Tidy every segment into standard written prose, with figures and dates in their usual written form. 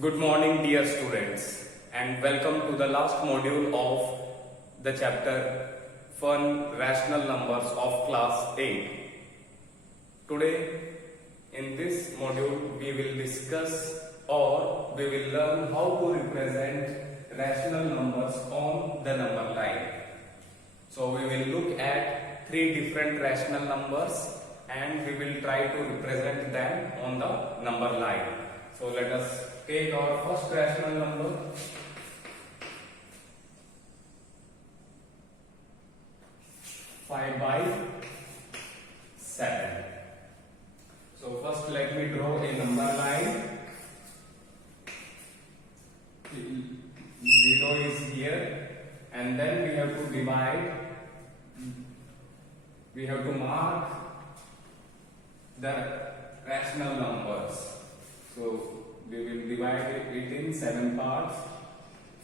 Good morning, dear students, and welcome to the last module of the chapter Fun Rational Numbers of Class 8. Today, in this module, we will discuss or we will learn how to represent rational numbers on the number line. So, we will look at three different rational numbers and we will try to represent them on the number line. So, let us take our first rational number. Five by 7. So first let me draw a number line. 0 is here, and then we have to divide. We have to mark the rational numbers. So we will divide it in 7 parts.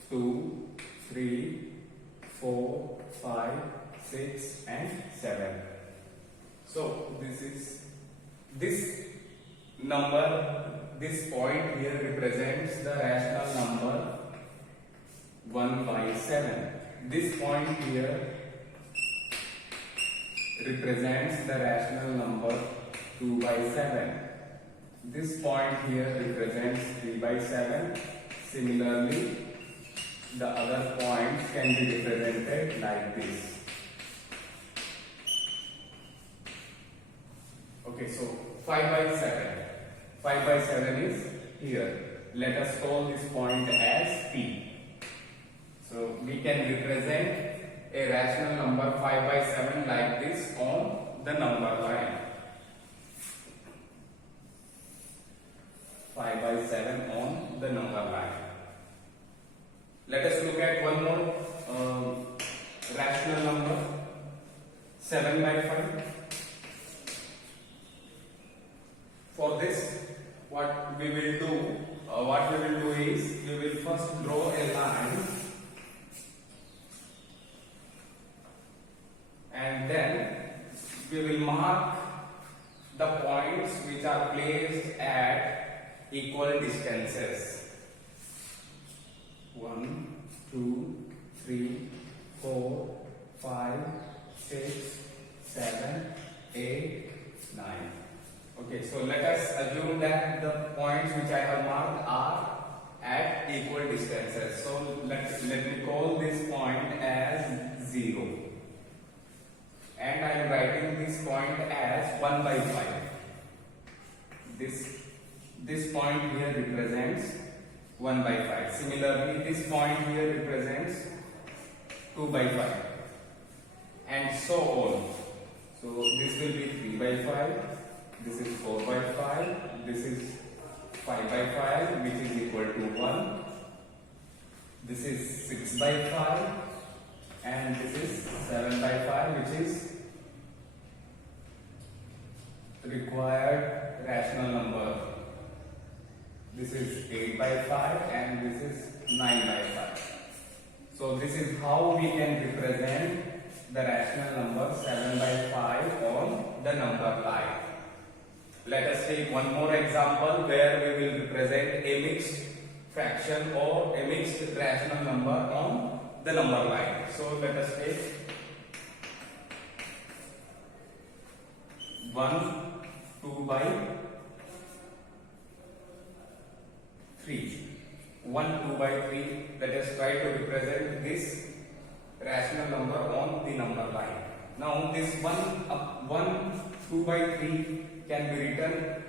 2, 3, 4, 5, 6 and 7. So this number, this point here represents the rational number 1 by 7. This point here represents the rational number 2 by 7. This point here represents 3 by 7. Similarly, the other points can be represented like this. Okay, so 5 by 7. 5 by 7 is here. Let us call this point as P. So we can represent a rational number 5 by 7 like this on the number line. 5 by 7 on the number line. Let us look at one more rational number, 7 by 5. For this, what we will do is we will first draw a line and then we will mark the points which are placed at equal distances. 1, 2, 3, 4, 5, 6, 7, 8, 9. Okay, so let us assume that the points which I have marked are at equal distances. So let me call this point as 0. And I am writing this point as 1 by 5. This point here represents 1 by 5. Similarly, this point here represents 2 by 5. And so on. So this will be 3 by 5. This is 4 by 5. This is 5 by 5, which is equal to 1. This is 6 by 5. And this is 7 by 5, which is required rational number. This is 8 by 5 and this is 9 by 5. So this is how we can represent the rational number 7 by 5 on the number line. Let us take one more example where we will represent a mixed fraction or a mixed rational number on the number line. So let us take 1, 2 by 3. 1, 2 by 3. Let us try to represent this rational number on the number line. Now this 1, 2 by 3 can be written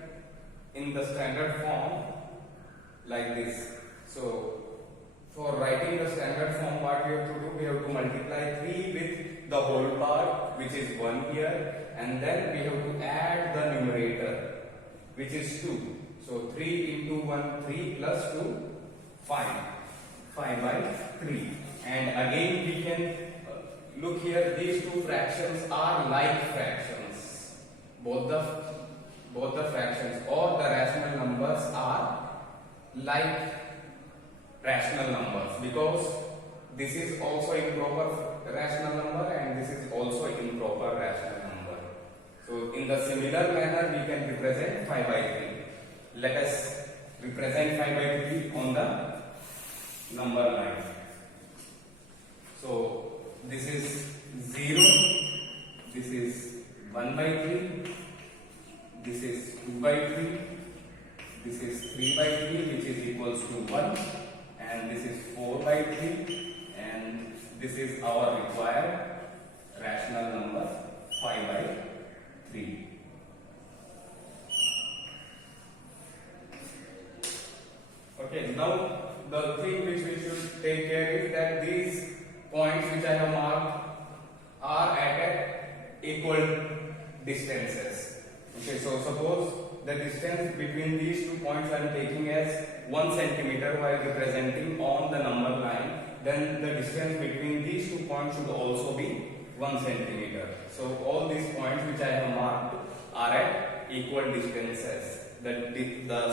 in the standard form like this. So for writing the standard form, what we have to do, we have to multiply 3 with the whole part, which is 1 here, and then we have to add the numerator, which is 2. So 3 into 1, 3 plus 2, 5. 5 by 3. And again we can look here, these two fractions are like fractions. Both the fractions or the rational numbers are like rational numbers, because this is also improper rational number and this is also improper rational number. So in the similar manner we can represent 5 by 3. Let us represent 5 by 3 on the number line. So this is 0, this is 1 by 3, this is 2 by 3, this is 3 by 3 which is equals to 1, and this is 4 by 3, and this is our required rational number 5 by 3. Okay, now the thing which we should take care is that these points which I have marked are at equal distances. Okay, so suppose the distance between these 2 points I am taking as 1 centimeter while representing on the number line, then the distance between these 2 points should also be 1 centimeter. So all these points which I have marked are at equal distances. The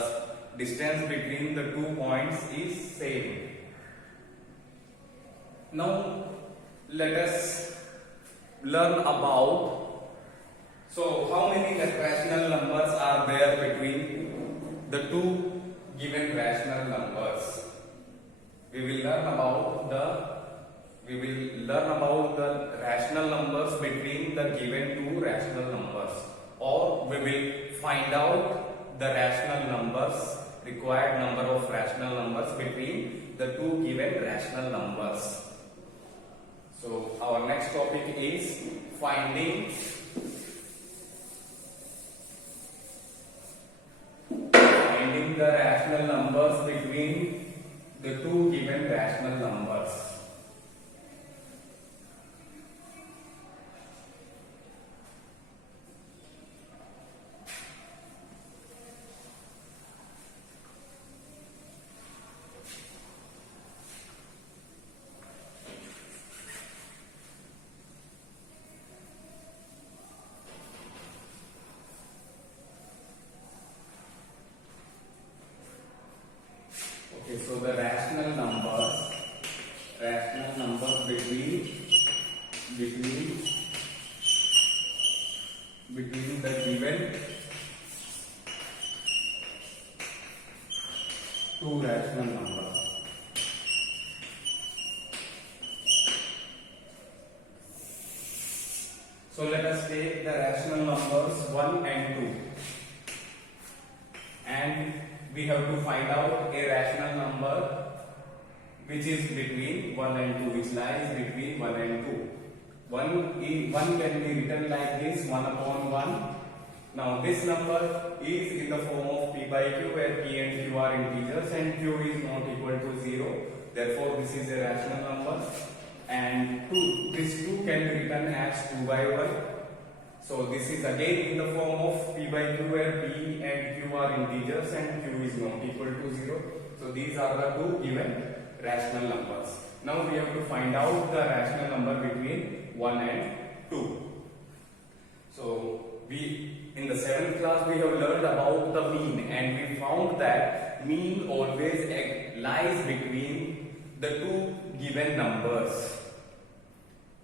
distance between the 2 points is same. Now let us learn about, so how many rational numbers are there between the 2 given rational numbers? We will learn about the rational numbers between the given 2 rational numbers, or we will find out the rational numbers, required number of rational numbers between the 2 given rational numbers. So our next topic is finding the rational numbers between the 2 given rational numbers. Okay, so the rational numbers between the given 2 rational numbers. So let us take the rational numbers 1 and 2, and we have to find out a rational number which is between 1 and 2, which lies between 1 and 2. 1 can be written like this, 1 upon 1. Now this number is in the form of p by q, where p and q are integers and q is not equal to 0. Therefore this is a rational number. And this 2 can be written as 2 by 1. So this is again in the form of p by q, where p and q are integers and q is not equal to 0. So these are the 2 given rational numbers. Now we have to find out the rational number between 1 and 2. So in the 7th class we have learned about the mean, and we found that mean always lies between the 2 given numbers.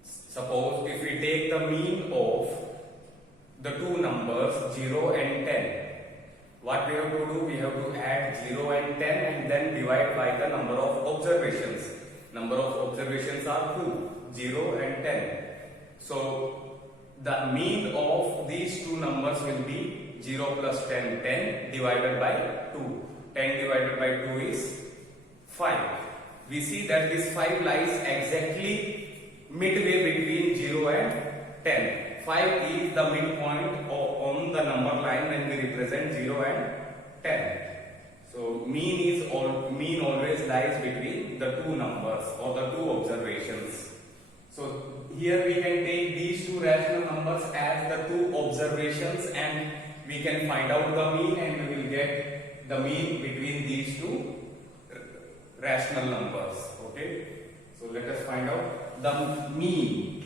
Suppose if we take the mean of the 2 numbers 0 and 10, what we have to do? We have to add 0 and 10 and then divide by the number of observations. Number of observations are 2, 0 and 10. So the mean of these 2 numbers will be 0 plus 10, 10 divided by 2. 10 divided by 2 is 5. We see that this 5 lies exactly midway between 0 and 10. 5 is the midpoint on the number line when we represent 0 and 10. So mean always lies between the 2 numbers or the 2 observations. So here we can take these 2 rational numbers as the 2 observations, and we can find out the mean, and we will get the mean between these 2 rational numbers. Okay, so let us find out the mean.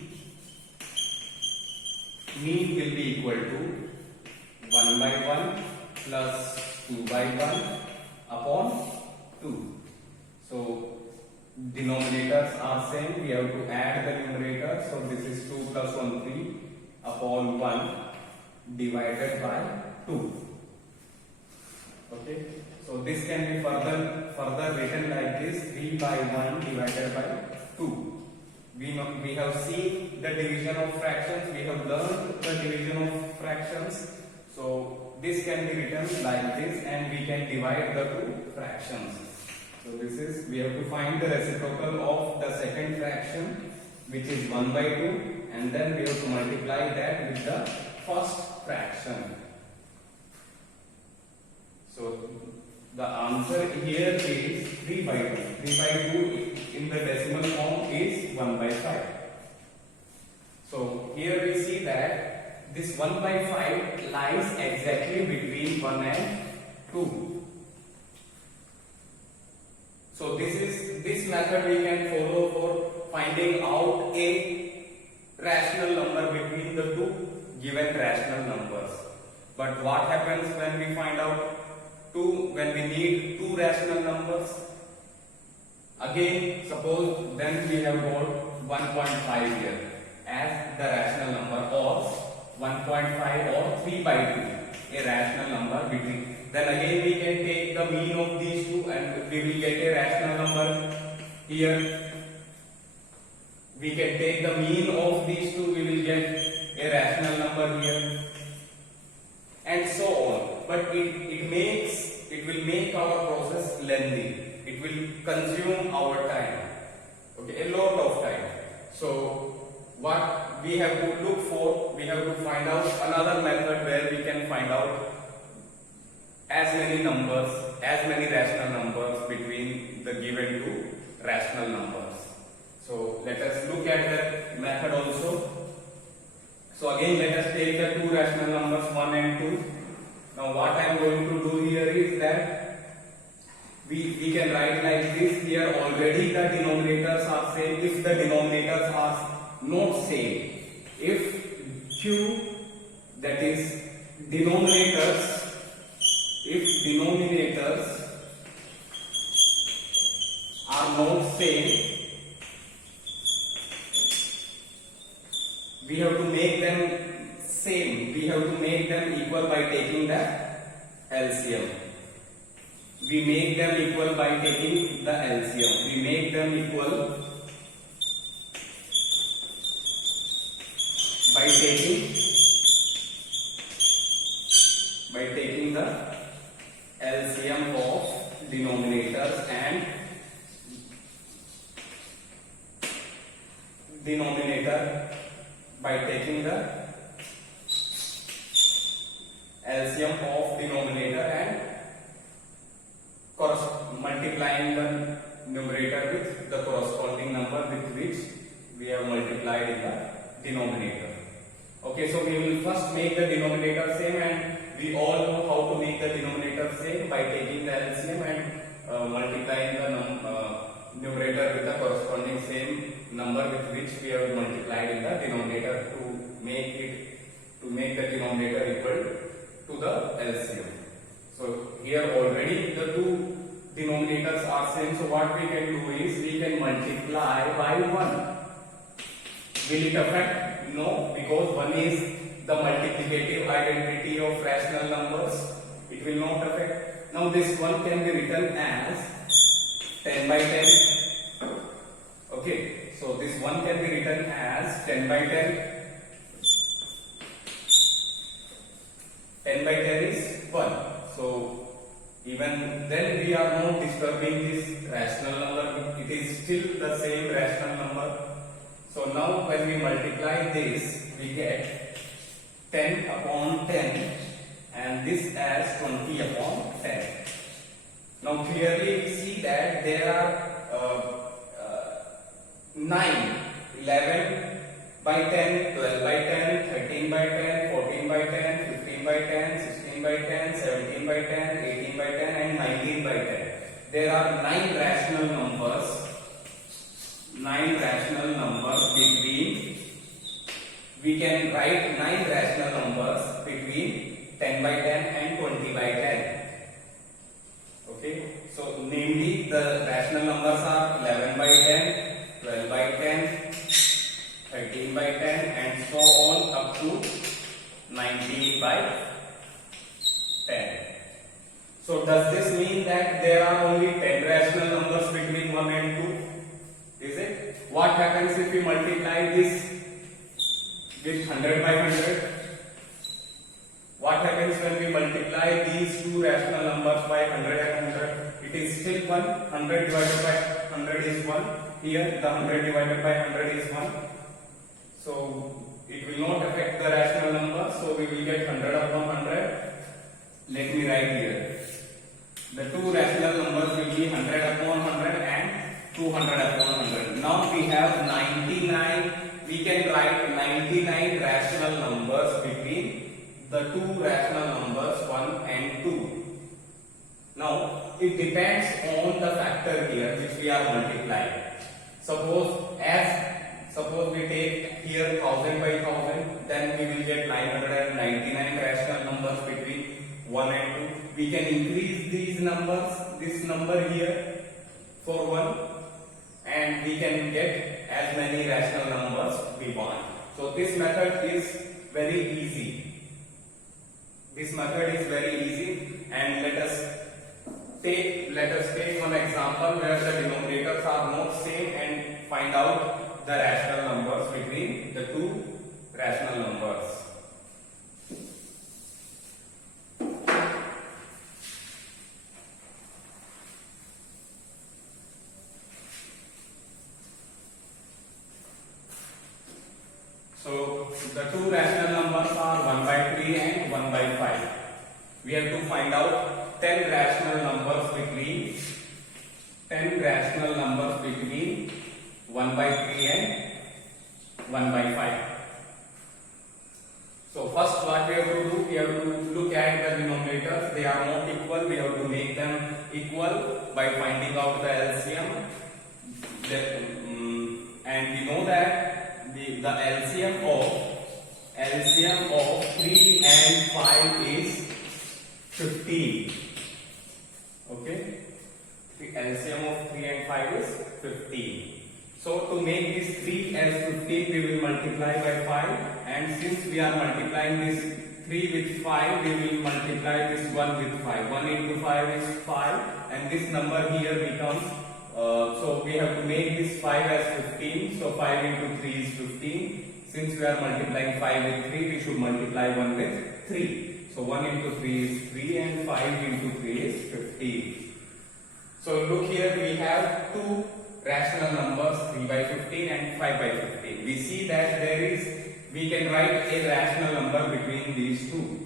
Mean will be equal to 1 by 1 plus 2 by 1 upon 2. So denominators are same, we have to add the numerator. So this is 2 plus 1, 3 upon 1 divided by 2. Okay, So this can be further written like this: 3 by 1 divided by 2. We have seen the division of fractions. We have learned the division of fractions. So this can be written like this, and we can divide the two fractions. So this is, we have to find the reciprocal of the second fraction, which is 1 by 2, and then we have to multiply that with the first fraction. So the answer here is 3 by 2. 3 by 2 in the decimal form is 1 by 5. So here we see that this 1 by 5 lies exactly between 1 and 2. So this method we can follow for finding out a rational number between the two given rational numbers. But what happens when we find out when we need two rational numbers? Again, suppose then we have got 1.5 here as the rational number, or 1.5 or 3 by 2 a rational number between. Then again we can take the mean of these two and we will get a rational number here. We can take the mean of these two, we will get a rational number here, and so on. But it will make our process lengthy. It will consume our time, okay, a lot of time. So what we have to look for, we have to find out another method where we can find out as many rational numbers between the given two rational numbers. So let us look at that method also. So again, let us take the two rational numbers 1 and 2. Now what I am going to do here is that we can write like this. Here already the denominators are same. If the denominators are not same, if q, that is denominators, if denominators are not same, we have to make them same. We have to make them equal by taking the LCM. We make them equal by taking the LCM. We make them equal by taking the LCM of denominators and denominator, by taking the LCM of denominator and multiplying the numerator with the corresponding number with which we have multiplied in the denominator. Okay, so we will first make the denominator same, and we all know how to make the denominator same by taking the LCM and multiplying the numerator with the corresponding same number with which we have multiplied in the denominator to make the denominator equal to the LCM. So here already the two denominators are same, so what we can do is we can multiply by 1. Will it affect? No, because 1 is the multiplicative identity of rational numbers. It will not affect. Now this 1 can be written as 10 by 10. Okay, so this 1 can be written as 10 by 10. 10 by 10 is 1. So even then we are not disturbing this rational number. It is still the same rational number. So now when we multiply this, we get 10 upon 10 and this as 20 upon 10. Now clearly we see that there are 9, 11 by 10, 12 by 10, 13 by 10, 14 by 10, 15 by 10, 16 by 10, 17 by 10, 18 by 10 and 19 by 10. There are 9 rational numbers. 9 rational numbers between, we can write 9 rational numbers between 10 by 10 and 20 by 10. Okay, so namely the rational numbers are 11 by 10, 12 by 10, 13 by 10 and so on up to 19 by 10. So does this mean that there are only 10 rational numbers between 1 and 2? Is it? What happens if we multiply this with 100 by 100? What happens when we multiply these two rational numbers by 100 and 100? It is still 1. 100 divided by 100 is 1. Here the 100 divided by 100 is 1. So it will not affect the rational number. So we will get 100 upon 100. Let me write here. The two rational numbers will be 100 upon 100 and 200 upon 100. Now we have 99. We can write 99 rational numbers between the two rational numbers 1 and 2. Now it depends on the factor here which we are multiplying. Suppose we take here 1000 by 1000, then we will get 999 rational numbers between 1 and 2. We can increase these numbers, this number here for 1, and we can get as many rational numbers we want. So this method is very easy. And let us take one example where the denominators are not same and find out the rational numbers between the two rational numbers. So the two rational numbers are 1 by 3 and 1 by 5. We have to find out 10 rational numbers between 1 by 3 and 1 by 5. So first what we have to do, we have to look at the denominators. They are not equal. We have to make them equal by finding out the LCM. And we know that the LCM of 3 and 5 is 15. Okay, the LCM of 3 and 5 is 15. So to make this 3 as 15, we will multiply by 5, and since we are multiplying this 3 with 5, we will multiply this 1 with 5. 1 into 5 is 5, and this number here becomes so we have to make this 5 as 15. So 5 into 3 is 15. Since we are multiplying 5 with 3, we should multiply 1 with 3. So 1 into 3 is 3 and 5 into 3 is 15. So look here, we have two rational numbers, 3 by 15 and 5 by 15. We see that we can write a rational number between these two.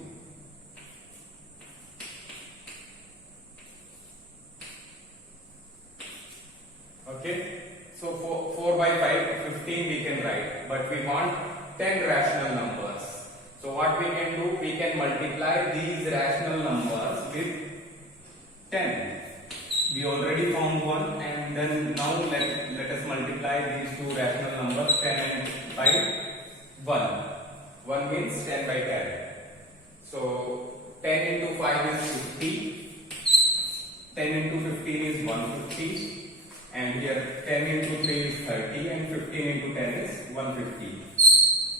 Okay, so 4 by 15 we can write, but we want 10 rational numbers. So what we can do, we can multiply these rational numbers with 10. We already found one, and then now let us multiply these two rational numbers 10 and by 1. 1 means 10 by 10. So 10 into 5 is 50. 10 into 15 is 150. And here 10 into 3 is 30 and 15 into 10 is 150.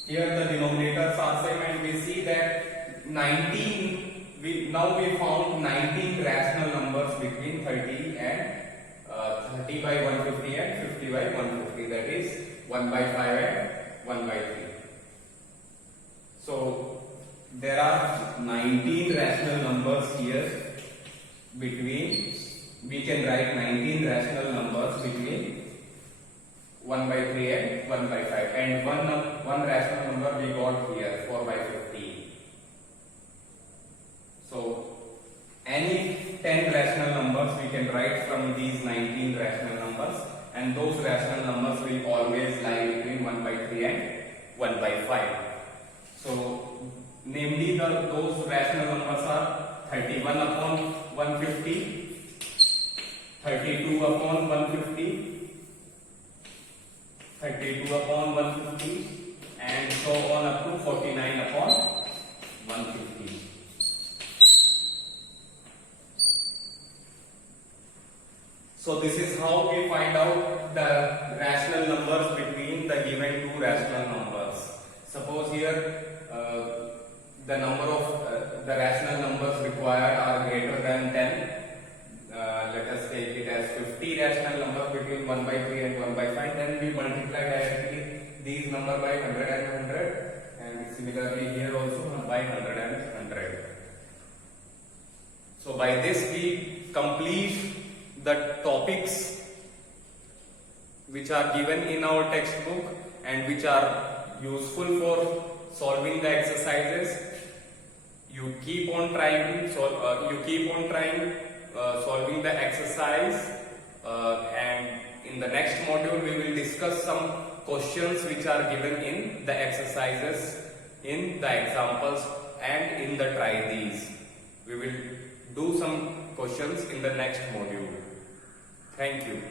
Here the denominators are same, and we see that 19. Now we found 19 rational numbers between 30 by 150 and 50 by 150. That is 1 by 5 and 1 by 3. So there are 19 rational numbers here between. We can write 19 rational numbers between 1 by 3 and 1 by 5, and one rational number we got here, 4 by 15. So any 10 rational numbers we can write from these 19 rational numbers, and those rational numbers will always lie between 1 by 3 and 1 by 5. So namely those rational numbers are 31 upon 150, 32 upon 150, 32 upon 150, and so on up to 49 upon 150. So this is how we find out the rational numbers between the given two rational numbers. Suppose here the number of the rational numbers required are greater than 10. Let us take it as 50 rational numbers between 1 by 3 and 1 by 5. Then we multiply directly these number by 100 and 100, and similarly here also by 100 and 100. So by this we complete the topics which are given in our textbook and which are useful for solving the exercises. You keep on trying solving the exercise, and in the next module we will discuss some questions which are given in the exercises, in the examples, and in the try these. We will do some questions in the next module. Thank you.